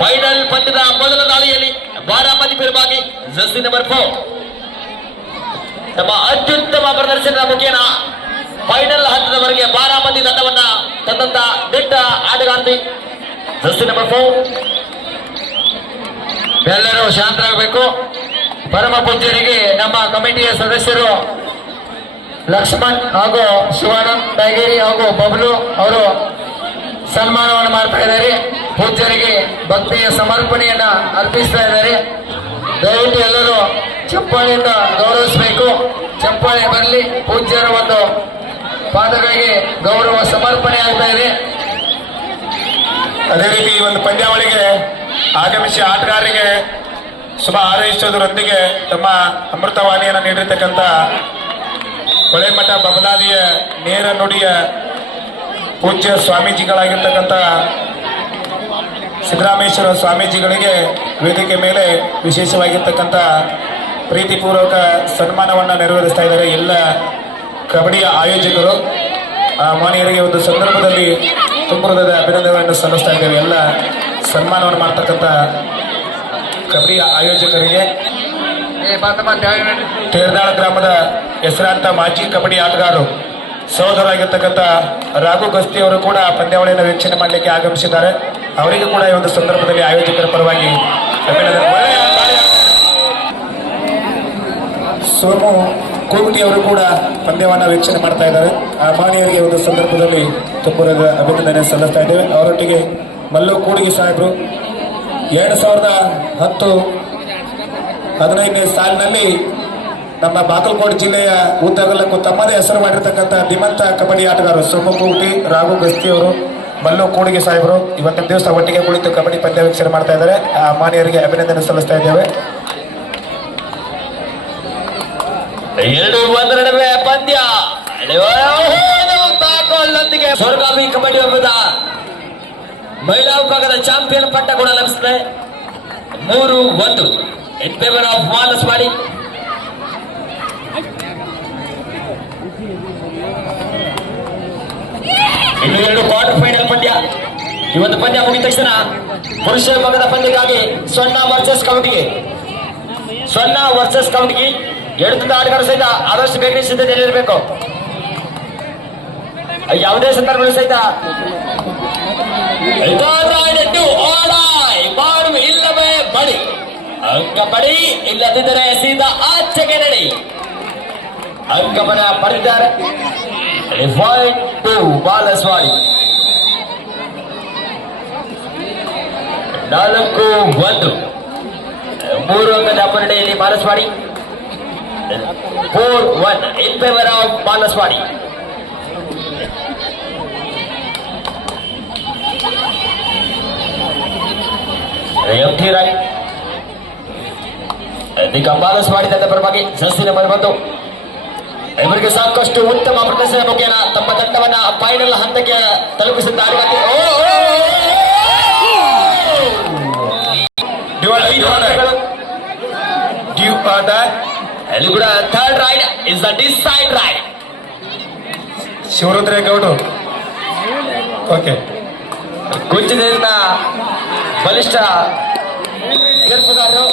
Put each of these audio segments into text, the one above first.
Final ಪಂದ್ಯದ ಮೊದಲ ದಾಳಿಯಲ್ಲಿ ಬಾರಾಮತಿ ಪರವಾಗಿ ಜರ್ಸಿ ನಂಬರ್ ಫೋರ್ ತಮ್ಮ ಅತ್ಯುತ್ತಮ ಪ್ರದರ್ಶನದ ಮುಖೇನ ಫೈನಲ್ ಹಂತದವರೆಗೆ ಬಾರಾಮತಿ ತಂಡವನ್ನ ತಂದಂತ ದಿಟ್ಟ ಆಟಗಾರ್ತಿ ಜರ್ಸಿ ನಂಬರ್ ಫೋರ್ ಎಲ್ಲರೂ ಶಾಂತರಾಗಬೇಕು. ಪರಮ ಪೂಜ್ಯರಿಗೆ ನಮ್ಮ ಕಮಿಟಿಯ ಸದಸ್ಯರು ಲಕ್ಷ್ಮಣ್ ಹಾಗೂ ಶಿವಾನಂದ್ ಡೈಗೇರಿ ಹಾಗೂ ಬಬ್ಲು ಅವರು ಸನ್ಮಾನವನ್ನು ಮಾಡ್ತಾ ಇದ್ದಾರೆ. ಪೂಜ್ಯರಿಗೆ ಭಕ್ತಿಯ ಸಮರ್ಪಣೆಯನ್ನ ಅರ್ಪಿಸ್ತಾ ಇದ್ದಾರೆ. ದಯವಿಟ್ಟು ಎಲ್ಲರೂ ಚಪ್ಪಾಳೆಯಿಂದ ಗೌರವಿಸಬೇಕು. ಚಪ್ಪಾಳೆ ಬರಲಿ ಪೂಜ್ಯರ ಒಂದು ಪಾದಗಳಿಗೆ ಗೌರವ ಸಮರ್ಪಣೆ ಆಗ್ತಾ ಇದೆ. ಅದೇ ರೀತಿ ಈ ಒಂದು ಪಂದ್ಯಾವಳಿಗೆ ಆಗಮಿಸಿ ಆಟಗಾರರಿಗೆ ಶುಭ ಹಾರೈಸೋದರೊಂದಿಗೆ ತಮ್ಮ ಅಮೃತವಾಣಿಯನ್ನು ನೀಡಿರ್ತಕ್ಕಂಥ ಕೊಳೆಮಠ ಬಬಲಾದಿಯ ನೇರ ನುಡಿಯ ಪೂಜ್ಯ ಸ್ವಾಮೀಜಿಗಳಾಗಿರ್ತಕ್ಕಂಥ ಸಿದ್ದರಾಮೇಶ್ವರ ಸ್ವಾಮೀಜಿಗಳಿಗೆ ವೇದಿಕೆ ಮೇಲೆ ವಿಶೇಷವಾಗಿರ್ತಕ್ಕಂಥ ಪ್ರೀತಿಪೂರ್ವಕ ಸನ್ಮಾನವನ್ನು ನೆರವೇರಿಸ್ತಾ ಇದ್ದಾರೆ ಎಲ್ಲ ಕಬಡ್ಡಿಯ ಆಯೋಜಕರು. ಆ ಮಾನ್ಯರಿಗೆ ಒಂದು ಸಂದರ್ಭದಲ್ಲಿ ತುಂಬುರದ ಅಭಿನಂದನೆಗಳನ್ನು ಸಲ್ಲಿಸ್ತಾ ಇದ್ದೇವೆ. ಎಲ್ಲ ಸನ್ಮಾನವನ್ನು ಮಾಡ್ತಕ್ಕಂಥ ಕಬಡ್ಡಿಯ ಆಯೋಜಕರಿಗೆ. ತೇರ್ದಾಳ ಗ್ರಾಮದ ಹೆಸರಾಂತ ಮಾಜಿ ಕಬಡ್ಡಿ ಆಟಗಾರರು. ಸಹೋದರಾಗಿರ್ತಕ್ಕಂಥ ರಾಘು ಗಸ್ತಿ ಅವರು ಕೂಡ ಪಂದ್ಯಾವಳಿಯನ್ನು ವೀಕ್ಷಣೆ ಮಾಡಲಿಕ್ಕೆ ಆಗಮಿಸಿದ್ದಾರೆ. ಅವರಿಗೂ ಕೂಡ ಈ ಒಂದು ಸಂದರ್ಭದಲ್ಲಿ ಆಯೋಜಕರ ಪರವಾಗಿ. ಸೋಮು ಕೋಗುಟಿ ಅವರು ಕೂಡ ಪಂದ್ಯವನ್ನು ವೀಕ್ಷಣೆ ಮಾಡ್ತಾ ಇದ್ದಾರೆ. ಆ ಒಂದು ಸಂದರ್ಭದಲ್ಲಿ ತುಂಬುರದ ಅಭಿನಂದನೆ ಸಲ್ಲಿಸ್ತಾ ಇದ್ದೇವೆ. ಅವರೊಟ್ಟಿಗೆ ಮಲ್ಲು ಕೂಡಿಗೆ ಸಾಹೇಬರು ಎರಡು ಸಾವಿರದ ಹತ್ತು ಹದಿನೈದನೇ ಸಾಲಿನಲ್ಲಿ ನಮ್ಮ ಬಾಗಲಕೋಟೆ ಜಿಲ್ಲೆಯ ಉದ್ದಗಲಕ್ಕೂ ತಮ್ಮದೇ ಹೆಸರು ಮಾಡಿರ್ತಕ್ಕಂಥ ಧೀಮಂತ ಕಬಡ್ಡಿ ಆಟಗಾರರು ಸೋಮು ರಾಘು ಗಸ್ತಿ ಅವರು, ಮಲ್ಲು ಕೂಡಿಗೆ ಸಾಹೇಬರು. ಇವತ್ತಿನ ದಿವಸ ಒಟ್ಟಿಗೆ ಕುಳಿತು ಕಬಡ್ಡಿ ಪಂದ್ಯ ವೀಕ್ಷಣೆ ಮಾಡ್ತಾ ಇದ್ದಾರೆ. ಆ, ಮಾನ್ಯರಿಗೆ ಅಭಿನಂದನೆ ಸಲ್ಲಿಸ್ತಾ ಇದ್ದೇವೆ. ಎರಡು ನಡುವೆ ಪಂದ್ಯ. ಕಬಡ್ಡಿ ಒಬ್ಬದ ಮಹಿಳಾ ವಿಭಾಗದ ಚಾಂಪಿಯನ್ ಪಟ್ಟ ಕೂಡ ಲಭಿಸಿದೆ. ಮೂರು ಒಂದು. ಇನ್ ಫೇವರ್ ಆಫ್ ಮಾನಸ್ ಮಾಡಿ. ಇನ್ನು ಎರಡು ಕ್ವಾರ್ಟರ್ ಫೈನಲ್ ಪಂದ್ಯ. ಇವತ್ತು ಪಂದ್ಯ ಮುಗಿದ ತಕ್ಷಣ ಪುರುಷ ವಿಭಾಗದ ಪಂದ್ಯಕ್ಕಾಗಿ ಸೊನ್ನ ವರ್ಸಸ್ ಕೌಂಟಿಗೆ ಸೊನ್ನ ವರ್ಸಸ್ ಕಮಿಟಿಗೆ ಎಡುತ್ತಿದ್ದ ಆಟಗಾರರು ಆಟಗಾರ ಸಹಿತ ಆದಷ್ಟು ಬೇಗನೆ ಸಿದ್ಧತೆಯಲ್ಲಿ ಇರಬೇಕು ಯಾವುದೇ ಸಂದರ್ಭಗಳು ಸಹಿತ. ಮಾಡು ಇಲ್ಲವೇ ಬಡಿ. ಅಂಕ ಬಡಿ ಇಲ್ಲದಿದ್ದರೆ ಸೀದಾ ಆಚೆಗೆ ನಡಿ. ಅಂಕವನ್ನ ಪಡೆದಿದ್ದಾರೆ. ಪಾಯಿಂಟ್ ಟು ಬಾಲಸ್ವಾಡಿ ನಾಲ್ಕು ಒಂದು ಮೂರು ಅಂಕದ ಮುನ್ನಡೆಯಲ್ಲಿ Balaswadi four one in favour of Balaswadi empty raid ಇದೀಗ ಬಾಲಸ್ವಾಡಿ ತಂಡ ಪರವಾಗಿ ಸಸ್ಸಿನ ಬರಬಂದು ಇವರಿಗೆ ಸಾಕಷ್ಟು ಉತ್ತಮ ಪ್ರದರ್ಶನ ಮುಖೇನ ತಮ್ಮ ತಂಡವನ್ನ ಫೈನಲ್ ಹಂತಕ್ಕೆ ತಲುಪಿಸಿದ್ದಾರೆ. ಡ್ಯೂ ಆದ ಅಲ್ಲಿ ಕೂಡ third raid is the decide raid Shivarudregowda okay ಕುಂಚಿನ ಬಲಿಷ್ಠ ತೀರ್ಪುಗಾರರು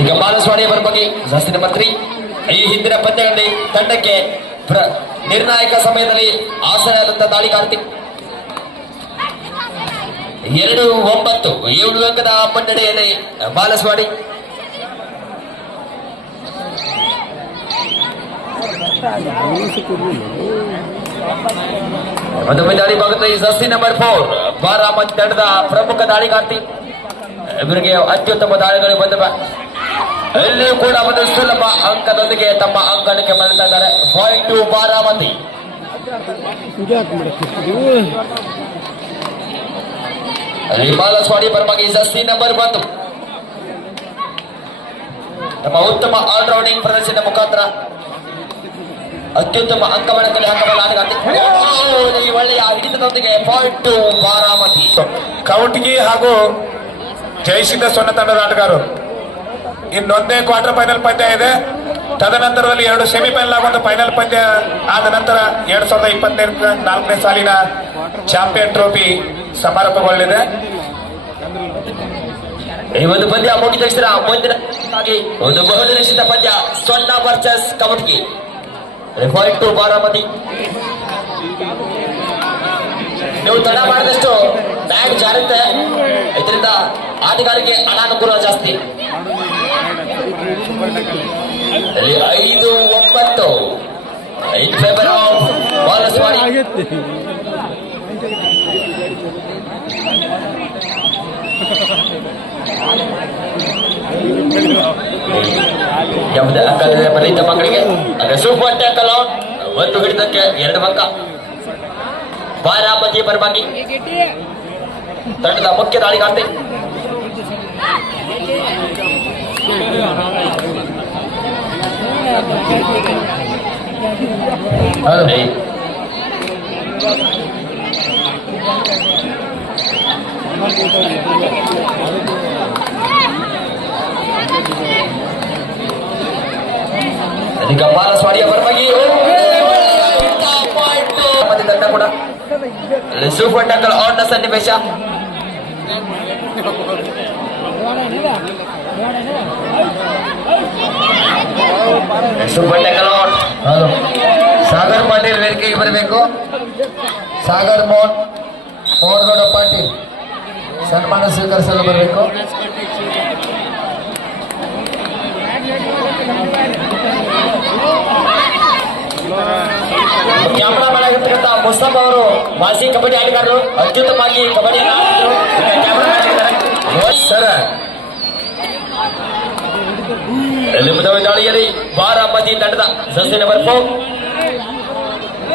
ಈಗ ಬಾಲಸ್ವಾಡಿ ಬಗ್ಗೆ ಜಾಸ್ತಿ ನಂಬರ್ ಈ ಹಿಂದಿನ ಪಂದ್ಯಗಳಲ್ಲಿ ತಂಡಕ್ಕೆ ನಿರ್ಣಾಯಕ ಸಮಯದಲ್ಲಿ ಆಸರೆಯಾದಂತಹ ದಾಳಿ ಕಾರ್ತಿಕ್ ಎರಡು ಒಂಬತ್ತು, ಏಳು ಅಂಕದ ಮುನ್ನಡೆಯಲ್ಲಿ ಬಾಲಸ್ವಾಡಿ ಮತ್ತೊಮ್ಮೆ ದಾಳಿ ಭಾಗದಲ್ಲಿ ಸಸ್ತಿ ನಂಬರ್ ಫೋರ್ ಬಾರಾಮ ತಂಡದ ಪ್ರಮುಖ ದಾಳಿಗಾರ್ತಿ ಇವರಿಗೆ ಅತ್ಯುತ್ತಮ ದಾಳಿಗಳು ಬಂದವ. ಇಲ್ಲಿ ಕೂಡ ಒಂದು ಸುಲಭ ಅಂಕದೊಂದಿಗೆ ತಮ್ಮ ಅಂಕಣಕ್ಕೆ ಮರಳ್ತಾ ಇದ್ದಾರೆ. ಪಾಯಿಂಟ್ ಬಾರಾಮತಿ. ಬಾಲಸ್ವಾಡಿ ಪರವಾಗಿ ಜಸ್ತಿ ನಂಬರ್ ಬಂತು. ನಮ್ಮ ಉತ್ತಮ ಆಲ್ರೌಂಡಿಂಗ್ ಪ್ರದರ್ಶನ ಮುಖಾಂತರ ಅತ್ಯುತ್ತಮ ಅಂಕಮಣದಲ್ಲಿ ಹಾಕಬಲ್ಲ ಆಟಗಾರ್ತಿ. ಈ ಒಳ್ಳೆಯ ಹಿಡಿತದೊಂದಿಗೆ ಪಾಯಿಂಟ್ ಬಾರಾಮತಿ. ಕೌಟ್ಗಿ ಹಾಗೂ ಜಯಸಿಂಧ ಸೊನ್ನೆ ತಂಡದ ಆಟಗಾರರು. ಇನ್ನೊಂದೇ ಕ್ವಾರ್ಟರ್ ಫೈನಲ್ ಪಂದ್ಯ ಇದೆ. ತದನಂತರದಲ್ಲಿ ಎರಡು ಸೆಮಿಫೈನಲ್ ಆಗುವಂತ ಫೈನಲ್ ಪಂದ್ಯ ಆದ ನಂತರ ಎರಡ್ ಸಾವಿರದ ಇಪ್ಪತ್ತೆರಡು ನಾಲ್ಕನೇ ಸಾಲಿನ ಚಾಂಪಿಯನ್ ಟ್ರೋಫಿ ಸಮಾರಂಭಗೊಳ್ಳಲಿದೆ. ಈ ಒಂದು ಪಂದ್ಯ ಮುಗಿದ ಮುಂದಿನ ಒಂದು ಬಹುನಿರೀಕ್ಷಿತ ಪಂದ್ಯ ಸೊನ್ನ ವರ್ಸಸ್ ಕಮಟ್ಗಿ ರಿಫೈನ್ ಟು ಬಾರಾಮತಿ. ನೀವು ತಡ ಮಾಡಿದಷ್ಟು ಬ್ಯಾಗ್ ಜಾರುತ್ತೆ ಇದರಿಂದ ಆಟಗಾರರಿಗೆ ಅನಾನುಕೂಲ ಜಾಸ್ತಿ. ಐದು ಒಂಬತ್ತು. ಇನ್ ಫೇವರ್ ಆಫ್ ರೈತ ಮಕ್ಕಳಿಗೆ ಅದೇ ಸೂಪರ್ ಟ್ಯಾಕಲ್ ಒಂದು ಹಿಡಿದಕ್ಕೆ ಎರಡು ಮಕ್ಕ ಬಾರಾಮತಿ ಪರವಾಗಿ ತಂಡದ ಮುಖ್ಯ ದಾಳಿಗಾರ್ತಿ ಏಯ್. ಅದೀಗ ಬಾಲಸ್ವಾಡಿಯ ಪರವಾಗಿ ಮತ್ತೆ ತಂಡ ಕೂಡ ಅಲ್ಲಿ ಸೂಪರ್ ಟ್ಯಾಕಲ್ ಔಟ್ನ ಸನ್ನಿವೇಶ super tackle out hello Sagar Patil ವೇದಿಕೆಗೆ ಬರಬೇಕು ಸಾಗರ್ ಮೋಹನ್ ಮೋಹನ್ಗೌಡ ಪಾಟೀಲ್ ಸನ್ಮಾನ ಸ್ವೀಕರಿಸಲು ಬರಬೇಕು ಕ್ಯಾಮರಾ ಆಗಿರ್ತಕ್ಕಂಥ ಮುಸ್ತಫ್ ಅವರು ಮಾಜಿ ಕಬಡ್ಡಿ ಆಟಗಾರರು, ಅತ್ಯುತ್ತಮವಾಗಿ ಕಬಡ್ಡಿ ಸರ್ ದಾಳಿಯಲ್ಲಿ? ಬಾರಾಮತಿ ತಂಡದ ಸಸ್ಯ ನಂಬರ್ ಫೋರ್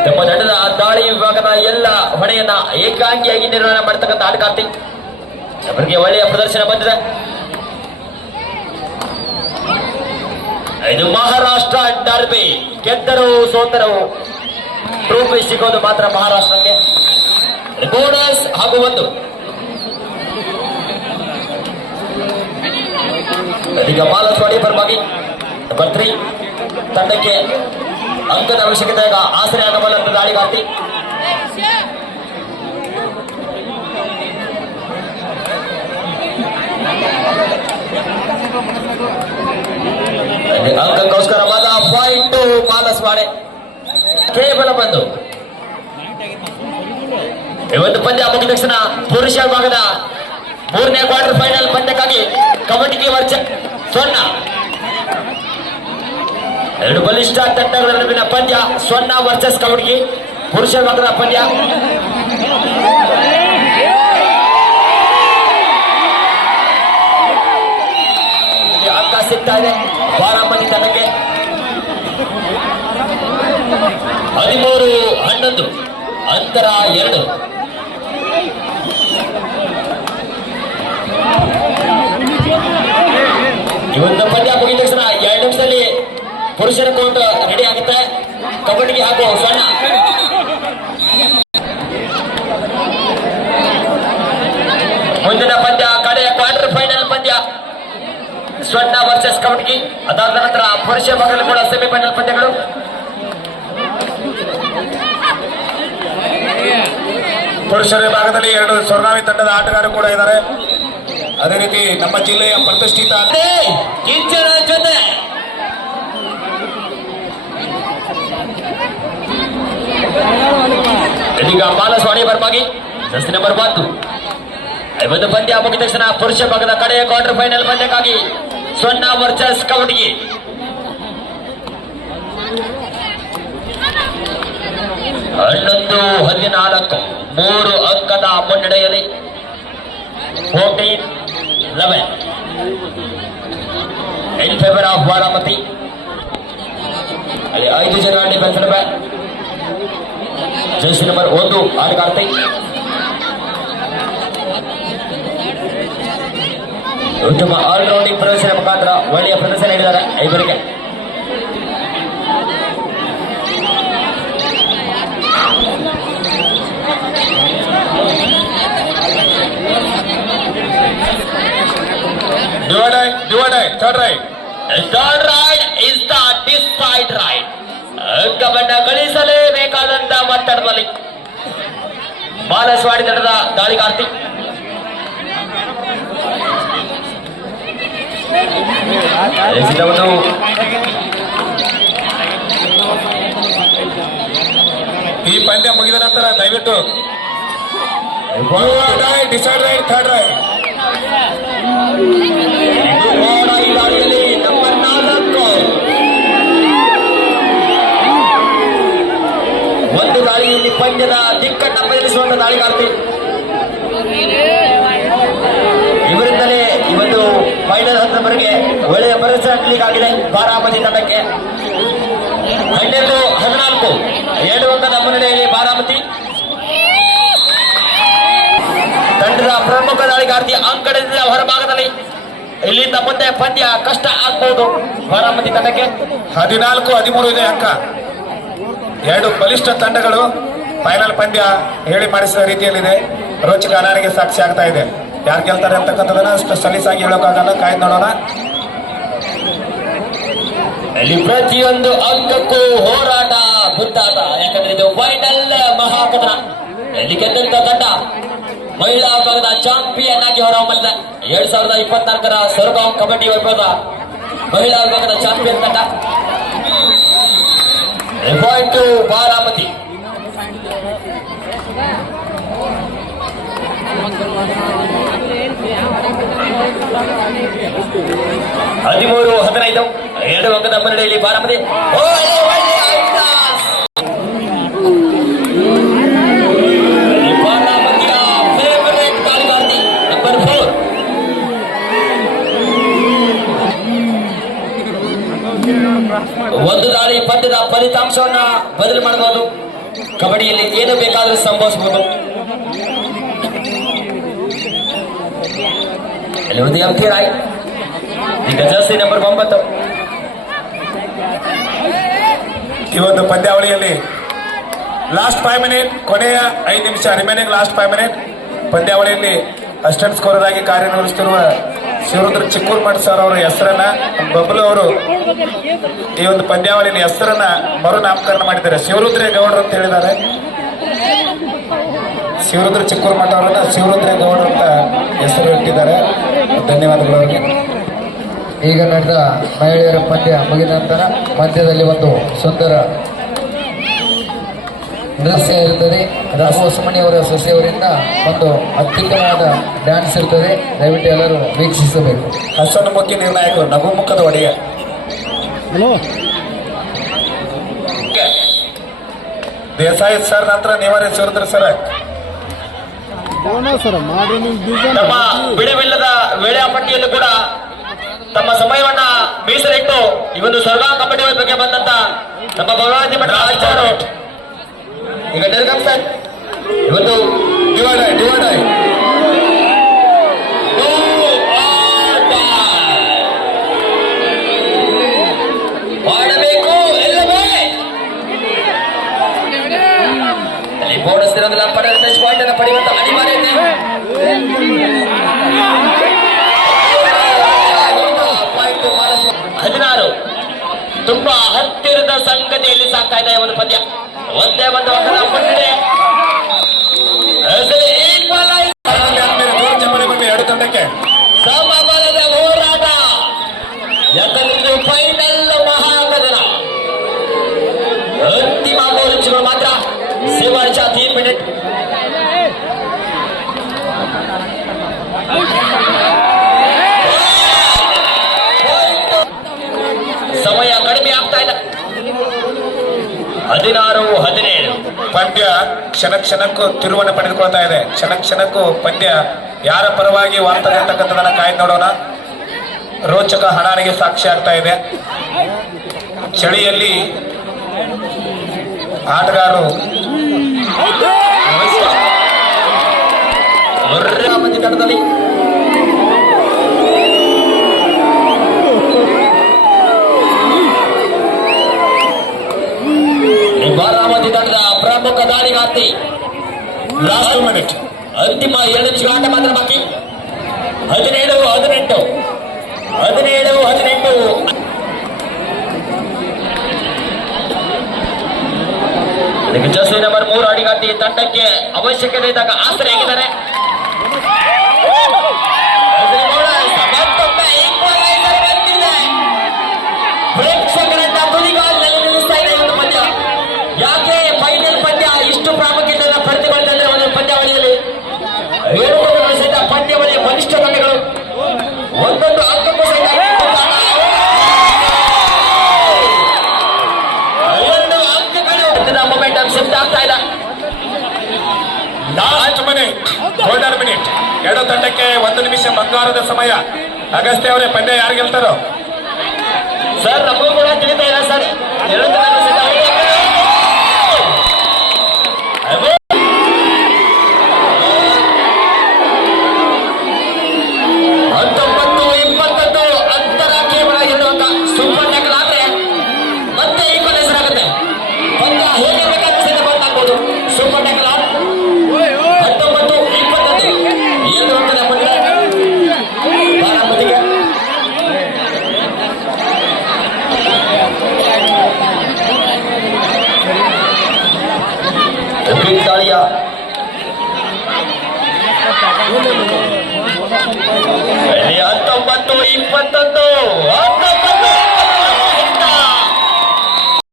ತಮ್ಮ ತಂಡದ ದಾಳಿ ವಿಭಾಗದ ಎಲ್ಲ ಹೊಣೆಯನ್ನ ಏಕಾಂಗಿಯಾಗಿ ನಿರ್ವಹಣೆ ಮಾಡತಕ್ಕಂಥ ಆಟಗಾರ್ತಿ. ಅವರಿಗೆ ಒಳ್ಳೆಯ ಪ್ರದರ್ಶನ ಬಂದಿದೆ. ಇದು ಮಹಾರಾಷ್ಟ್ರ ಡರ್ಬಿ ಗೆದ್ದರು ಸೋತರು. ಟ್ರೋಫಿ ಸಿಗೋದು ಮಾತ್ರ ಮಹಾರಾಷ್ಟ್ರಕ್ಕೆ. ಬೋನಸ್ ಹಾಗೂ ಒಂದು. ಈಗ ಬಾಲಸ್ವಾಡಿ ಪರವಾಗಿ ತ್ರೀ ತಂಡಕ್ಕೆ ಅಂಕದ ಅವಶ್ಯಕತೆ ಆಸರೆ ಆಗಬಲ್ಲಂತ ದಾಳಿಗಾರ್ತಿ ಅಂಕಕ್ಕೋಸ್ಕರವಾದ ಪಾಯಿಂಟ್ ಬಾಲಸ್ವಾಡೆ. ಕೇವಲ ಬಂದು ಇವತ್ತು ಪಂದ್ಯ ಮುಗಿದ ತಕ್ಷಣ ಪುರುಷ ಭಾಗದ ಮೂರನೇ ಕ್ವಾರ್ಟರ್ ಫೈನಲ್ ಪಂದ್ಯಕ್ಕಾಗಿ ಕಬಡ್ಡಿಗೆ ವರ್ಚ, ಸೊನ್ನ. ಎರಡು ಬಲಿಷ್ಠ ತಂಡಗಳ ನಡುವಿನ ಪಂದ್ಯ ಸೊನ್ನ ವರ್ಸಸ್ ಕಬಡ್ಡಿ ಪುರುಷ ಭಾಗದ ಪಂದ್ಯ. ಅಂಕ ಸಿಗ್ತಾ ಇದೆ. ಬಾರಾಮತಿ ತಂಡಕ್ಕೆ ಹದಿಮೂರು ಹನ್ನೊಂದು, ಅಂತರ ಎರಡು. ಇವತ್ತು ಪಂದ್ಯ ಮುಗಿದ ತಕ್ಷಣ ಎರಡು ನಿಮಿಷದಲ್ಲಿ ಪುರುಷರ ಕೋಟ್ ರೆಡಿ ಆಗುತ್ತೆ. ಕಬಡ್ಡಿಗೆ ಹಾಗೂ ಸಣ್ಣ. ಮುಂದಿನ ಪಂದ್ಯ ಕಡೆಯ ಕ್ವಾರ್ಟರ್ ಫೈನಲ್ ಪಂದ್ಯ. ಸ್ವರ್ಣ ವರ್ಸಸ್ ಕಬಡ್ಡಿ. ಅದಾದ ನಂತರ ಪುರುಷ ಮಗಳು ಕೂಡ ಸೆಮಿಫೈನಲ್ ಪಂದ್ಯಗಳು. ಪುರುಷರ ವಿಭಾಗದಲ್ಲಿ ಎರಡು ಸ್ವರ್ಣಾವಿ ತಂಡದ ಆಟಗಾರರು ಕೂಡ ಇದ್ದಾರೆ. ಅದೇ ರೀತಿ ನಮ್ಮ ಜಿಲ್ಲೆಯ ಪ್ರತಿಷ್ಠಿತ ಕಿಂಚನ ಜೊತೆ. ಇದೀಗ ಬಾಲಸ್ವಾಡಿ ಪರವಾಗಿ ಜಸ್ಟ್ ನಂಬರ್ ಒಂದು ಐವತ್ತು ಪಂದ್ಯ ಮುಗಿದ ತಕ್ಷಣ ಪುರುಷ ಭಾಗದ ಕಡೆಯ ಕ್ವಾರ್ಟರ್ ಫೈನಲ್ ಪಂದ್ಯಕ್ಕಾಗಿ ಸೊನ್ನ ವರ್ಚಸ್ ಕಬಡ್ಡಿ ಹನ್ನೊಂದು ಹದಿನಾಲ್ಕು. ಮೂರು ಅಂಕದ ಮುನ್ನಡೆಯಲ್ಲಿ fourteen eleven in favour of Baramati ಅಲ್ಲಿ ಐದು ಜನ ಡಿಫೆನ್ಸ್ ಬ್ಯಾಕ್ ಜರ್ಸಿ ನಂಬರ್ ಒಂದು ಆಟಗಾರ್ತಿ ಉತ್ತಮ ಆಲ್ರೌಂಡಿಂಗ್ ಪ್ರದರ್ಶನ ಮುಖಾಂತರ ಒಳ್ಳೆಯ ಪ್ರದರ್ಶನ ನೀಡಿದ್ದಾರೆ ಐವರಿಗೆ. ಡಿವೈಡ್ ಐ ಡಿವೈಡ್ I third raid Third ride is the decide raid ಅಂಕವನ್ನ ಗಳಿಸಲೇಬೇಕಾದಂತ ಒತ್ತಡದಲ್ಲಿ ಬಾಲಸ್ವಾಡಿ ತಂಡದ ದಾಳಿಗಾರ್ತಿ ಎಸೆತವನ್ನು ಈ ಪಂದ್ಯ ಮುಗಿದ ನಂತರ ದಯವಿಟ್ಟು ಡಿಸೈಡ್ ರೈಟ್ ಥರ್ಡ್ ರೈಟ್ ದಾಳಿಯಲ್ಲಿ ನಂಬರ್ ನಾಲ್ಕು. ಒಂದು ದಾಳಿಯಲ್ಲಿ ಪಂದ್ಯದ ದಿಕ್ಕನ್ನ ಬದಲಿಸುವಂತ ದಾಳಿಗಾರ್ತಿ. ಇವರಿಂದಲೇ ಇವತ್ತು ಫೈನಲ್ ಹಂತದವರೆಗೆ ಒಳ್ಳೆಯ ಪರಿಸರ ನೀಡಲಿಕ್ಕಾಗಿದೆ ಬಾರಾಮತಿ ತಂಡಕ್ಕೆ. ಹನ್ನೆರಡು, ಹದಿನಾಲ್ಕು ಏಳು ಅಂಕದ ಮುನ್ನಡೆಯಲ್ಲಿ ಬಾರಾಮತಿ ತಂಡದ ಪ್ರಮುಖ ದಾಳಿಗಾರ್ತಿ ಅಂಕಣದಿಂದ ಹೊರಭಾಗದಲ್ಲಿ. ಇಲ್ಲಿಂದ ಮುಂದೆ ಪಂದ್ಯ ಕಷ್ಟ ಆಗ್ಬಹುದು ಬಾರಾಮತಿ ತಂಡಕ್ಕೆ ಹದಿನಾಲ್ಕು ಹದಿಮೂರು ಇದೆ ಅಂಕ ಎರಡು ಬಲಿಷ್ಠ ತಂಡಗಳು ಫೈನಲ್ ಪಂದ್ಯ ಹೇಳಿ ಮಾಡಿಸಿದ ರೀತಿಯಲ್ಲಿದೆ. ರೋಚಕ ಅನಾರಿಗೆ ಸಾಕ್ಷಿ ಆಗ್ತಾ ಇದೆ. ಯಾರು ಗೆಲ್ತಾರೆ ಅಂತಕ್ಕಂಥದನ್ನ ಅಷ್ಟು ಸಲೀಸಾಗಿ ಹೇಳೋಕ್ಕಾಗಲ್ಲ ಕಾಯ್ದು ನೋಡೋಣ. ಇಲ್ಲಿ ಪ್ರತಿಯೊಂದು ಅಂಕಕ್ಕೂ ಹೋರಾಟ ಬುದ್ಧಾಟ ಯಾಕಂದ್ರೆ ಇದು ಫೈನಲ್ ಮಹಾಕಥನ ಇಲ್ಲಿ ಗೆದ್ದಂತ ತಂಡ. ಮಹಿಳಾ ವಿಭಾಗದ ಚಾಂಪಿಯನ್ ಆಗಿ ಹೊರಹೊಮ್ಮಲಿದೆ ಎರಡ್ ಸಾವಿರದ ಇಪ್ಪತ್ನಾಲ್ಕರ ಸರ್ಗಾಂ ಕಬಡ್ಡಿ ವಿಭಾಗ ಮಹಿಳಾ ವಿಭಾಗದ ಚಾಂಪಿಯನ್ ತಂಡ. ಟು ಬಾರಾಮತಿ. ಹದಿಮೂರು, ಹದಿನೈದು, ಎರಡು ಅಂಕದ ಮುನ್ನಡೆಯಲ್ಲಿ ಬಾರಾಮತಿ. ಒಂದು ದಾರಿ ಪಂದ್ಯದ ಫಲಿತಾಂಶವನ್ನ ಬದಲು ಮಾಡಬಹುದು. ಕಬಡ್ಡಿಯಲ್ಲಿ ಏನು ಬೇಕಾದರೂ ಸಂಭವಿಸಬಹುದು. ರಾಯ್? ಈಗ ಜರ್ಸಿ ನಂಬರ್ ಒಂಬತ್ತು. ಈ ಒಂದು ಪಂದ್ಯಾವಳಿಯಲ್ಲಿ ಲಾಸ್ಟ್ ಫೈವ್ ಮಿನಿಟ್ ಕೊನೆಯ ಐದು ನಿಮಿಷ ರಿಮೈನಿಂಗ್ ಲಾಸ್ಟ್ ಫೈವ್ ಮಿನಿಟ್ ಪಂದ್ಯಾವಳಿಯಲ್ಲಿ ಅಸಿಸ್ಟೆಂಟ್ ಸ್ಕೋರರ್ ಆಗಿ ಕಾರ್ಯನಿರ್ವಹಿಸುತ್ತಿರುವ ಶಿವರುದ್ರ ಚಿಕ್ಕೂರ್ಮಠ್ ಸರ್ ಅವರ ಹೆಸರನ್ನ, ಬಬ್ಲು ಅವರು ಈ ಒಂದು ಪಂದ್ಯಾವಳಿಯಲ್ಲಿ ಹೆಸರನ್ನ ಮರು ನಾಮಕರಣ ಮಾಡಿದ್ದಾರೆ ಗೌಡ್ರು ಅಂತ ಹೇಳಿದ್ದಾರೆ. ಶಿವರುದ್ರ ಚಿಕ್ಕೂರ್ಮಠ ಅವರನ್ನ ಶಿವರುದ್ರೇ ಗೌಡ್ರು ಅಂತ ಹೆಸರು ಇಟ್ಟಿದ್ದಾರೆ. ಧನ್ಯವಾದಗಳು ಅವರಿಗೆ. ಈಗ ನಡೆದ ಮಹಿಳೆಯರ ಪಂದ್ಯ ಮುಗಿದ ನಂತರ ಮಧ್ಯದಲ್ಲಿ ಒಂದು ಸುಂದರ ನೃತ್ಯ ಇರುತ್ತದೆ ರಾಮ ಹೊಸಮಣಿ ಅವರ ಸೊಸೆಯವರಿಂದ ಒಂದು ಅತ್ಯುತ್ತಮವಾದ ಡ್ಯಾನ್ಸ್ ಇರ್ತದೆ. ದಯವಿಟ್ಟು ಎಲ್ಲರೂ ವೀಕ್ಷಿಸಬೇಕು. ಹಸನ್ಮುಖಿ ನಿರ್ಣಾಯಕರು ನಗುಮುಖದ ಒಡೆಯ. ದೇಸಾಯಿ ಸರ್ ನಂತರ ನೀವರೇ ಶಿವರುದ್ರ ಸರ್. ನಮ್ಮ ಬಿಡುವಿಲ್ಲದ ವೇಳಾಪಟ್ಟಿಯಲ್ಲೂ ಕೂಡ ತಮ್ಮ ಸಮಯವನ್ನ ಮೀಸಲಿಟ್ಟು ಈ ಒಂದು ಸ್ವರ್ಗ ಕಬಡ್ಡಿ ಬಗ್ಗೆ ಬಂದಂತ ನಮ್ಮ ಭಗವಾನ್ ಮಠ ಆಚಾರ್ಯರು Bukan dari kapten. Betul. Dua dai, dua dai. ಸಮಬಲದ ಹೋರಾಟ. ಯಾಕಂದ್ರೆ ಫೈನಲ್ ಮಹಾಕದನ ಅಂತಿಮ ಮೂರು ಮಾತ್ರ. ತೀನ್ ಮಿನಿಟ್ ಸಮಯ ಕಡಿಮೆ ಆಗ್ತಾ ಇದೆ ಹದಿನಾರು, ಹದಿನೇಳು. ಪಂದ್ಯ ಕ್ಷಣ ಕ್ಷಣಕ್ಕೂ ತಿರುವನ್ನು ಪಡೆದುಕೊಳ್ತಾ ಇದೆ. ಕ್ಷಣ ಕ್ಷಣಕ್ಕೂ ಪಂದ್ಯ ಯಾರ ಪರವಾಗಿ ವಾರ್ತದೆ ಅಂತಕ್ಕಂಥದನ್ನ ನೋಡೋಣ. ರೋಚಕ ಹಣಾರಿಗೆ ಸಾಕ್ಷಿ ಆಗ್ತಾ ಇದೆ. ಚಳಿಯಲ್ಲಿ ಆಟಗಾರರು ಮಂದಿ ತಂಡದಲ್ಲಿ ತಂಡದ ಪ್ರಮುಖ ದಾಳಿಗಾರ್ತಿ ಅಂತಿಮ ಎರಡು ನಿಮಿಷ ಆಟ ಮಾತ್ರ ಬಾಕಿ. ಹದಿನೇಳು ಹದಿನೆಂಟು. ಹದಿನೇಳು ಹದಿನೆಂಟು. ಜರ್ಸಿ ನಂಬರ್ ಮೂರು ಆಡಿಗಾರ್ತಿ ತಂಡಕ್ಕೆ ಅವಶ್ಯಕತೆ ಇದ್ದಾಗ ಆಸರೆ ಆಗಿದ್ದಾರೆ ಎರಡು ತಂಡಕ್ಕೆ ಒಂದು ನಿಮಿಷ ಬಂಗಾರದ ಸಮಯ. ಅಗಸ್ತೆ ಅವರೇ ಪಂದ್ಯ ಯಾರು ಗೆಲ್ತಾರೋ? ಸರ್, ನಮಗೂ ಕೂಡ ತಿಳಿತಾ ಇಲ್ಲ ಸರ್.